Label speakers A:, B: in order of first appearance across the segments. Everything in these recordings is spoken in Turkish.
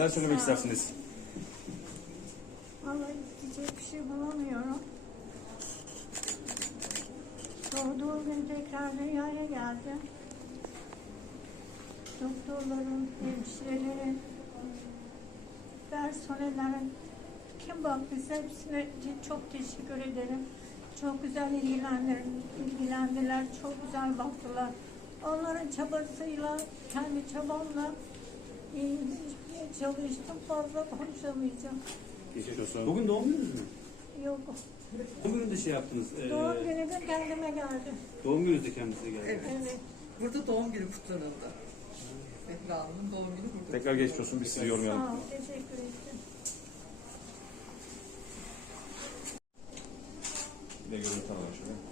A: Neler söylemek istersiniz?
B: Vallahi diyecek bir şey bulamıyorum. Doğduğu gün tekrar dünyaya geldi. Doktorların, hemşirelerin, personellerin kim baktıysa hepsine çok teşekkür ederim. Çok güzel ilgilendiler, ilgilendiler, çok güzel baktılar. Onların çabasıyla, kendi çabamla iyileşmeye çalıştım. Fazla konuşamayacağım.
A: Geçmiş olsun.
C: Bugün doğum gününüz mü?
B: Yok.
C: Doğum gününde şey yaptınız. ee,
B: Doğum günü de kendime geldi.
C: doğum gününüzde kendinize geldi.
D: Evet.
B: Evet.
D: Burada doğum günü kutlanıldı. Zehra Hanım'ın doğum günü burada.
A: Tekrar geçmiş olsun. Biz sizi yormayalım.
B: Sağ ol. Teşekkür ederim.
A: Bir de görüntü alalım şöyle.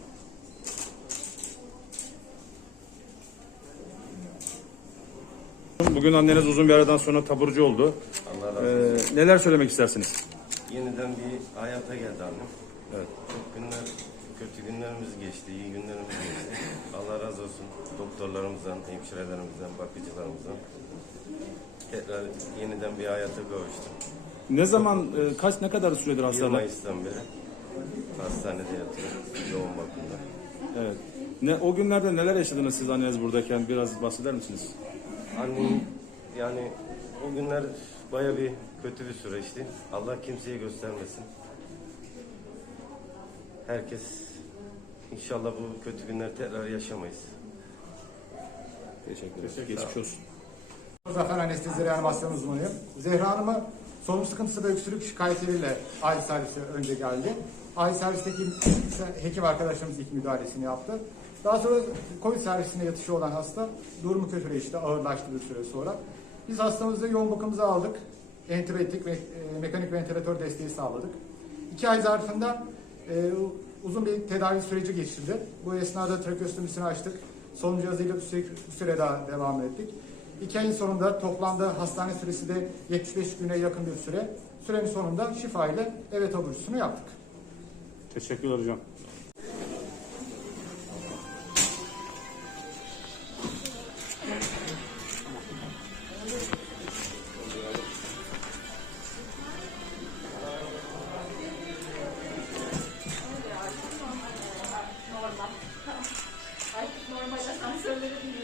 A: Bugün anneniz uzun bir aradan sonra taburcu oldu.
E: Allah razı
A: Ee,
E: olsun.
A: neler söylemek istersiniz?
E: Yeniden bir hayata geldi annem.
A: Evet.
E: Çok günler, kötü günlerimiz geçti, iyi günlerimiz geçti. Allah razı olsun doktorlarımızdan, hemşirelerimizden, bakıcılarımızdan. Tekrar yeniden bir hayata kavuştum.
A: Ne zaman, e, kaç, ne kadar süredir
E: 1
A: hastalık?
E: Mayıs'tan beri hastanede yatıyorum, yoğun bakımda.
A: Evet. Ne, o günlerde neler yaşadınız siz anneniz buradayken? Biraz bahseder misiniz?
E: Annem yani o günler baya bir kötü bir süreçti. Allah kimseye göstermesin. Herkes inşallah bu kötü günler tekrar yaşamayız.
A: Teşekkür ederim. Geçmiş olsun.
F: Zafer Anestezi Reanimasyon uzmanıyım. Zehra Hanım'a solunum sıkıntısı ve öksürük şikayetleriyle acil servise önce geldi. Acil servisteki hekim arkadaşlarımız ilk müdahalesini yaptı. Daha sonra COVID servisine yatışı olan hasta durumu kötüleşti, ağırlaştı bir süre sonra. Biz hastamızı yoğun bakımıza aldık. Entübe ettik ve e, mekanik ventilatör desteği sağladık. İki ay zarfında e, uzun bir tedavi süreci geçirdi. Bu esnada trakeostomisini açtık. Solunum cihazıyla bir süre, daha devam ettik. İki ayın sonunda toplamda hastane süresi de 75 güne yakın bir süre. Sürenin sonunda şifa ile eve taburcusunu yaptık.
A: Teşekkürler hocam.
G: Artık normal asansörlere biniyoruz.